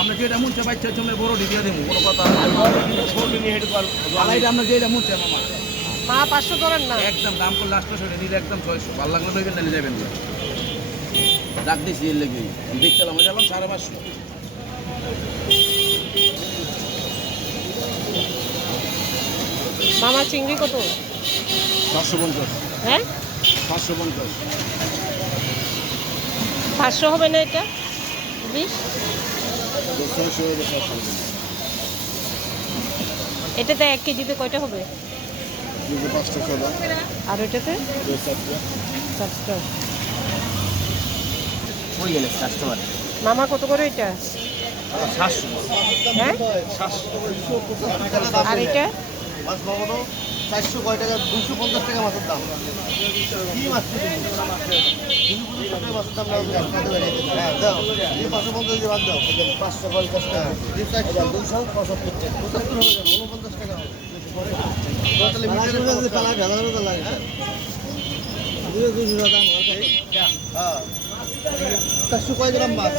আমরা যেটা মন চাই বাচ্চা জন্য বড় দেবো কোনো কথা আলাইটা আমরা যেটা মন চাই মামা। মা পাঁচশো ধরেন না। একদম দাম করলে আটশো সেটা নিলে একদম ছয়শো। ভালো লাগলে লইবেন নাহলে যাবেন না। ডাক দিছি এর লেগে। দেখছিলাম এটা সাড়ে পাঁচশো। মামা চিংড়ি কত? পাঁচশো পঞ্চাশ। হ্যাঁ? পাঁচশো পঞ্চাশ। পাঁচশো হবে না এটা? এটাতে এক কেজিতে কয়টা হবে? আর ওইটাতে? মামা, কত করে এটা? হ্যাঁ? আর এটা? চারশো কয় দুশো পঞ্চাশ টাকা মাছের দাম। হ্যাঁ পাঁচশো পঞ্চাশ টাকা। এই দুশো পঁচাত্তর টাকা উনপঞ্চাশ টাকা দুশো দাম। হ্যাঁ। চারশো কয় গ্রাম মাছ?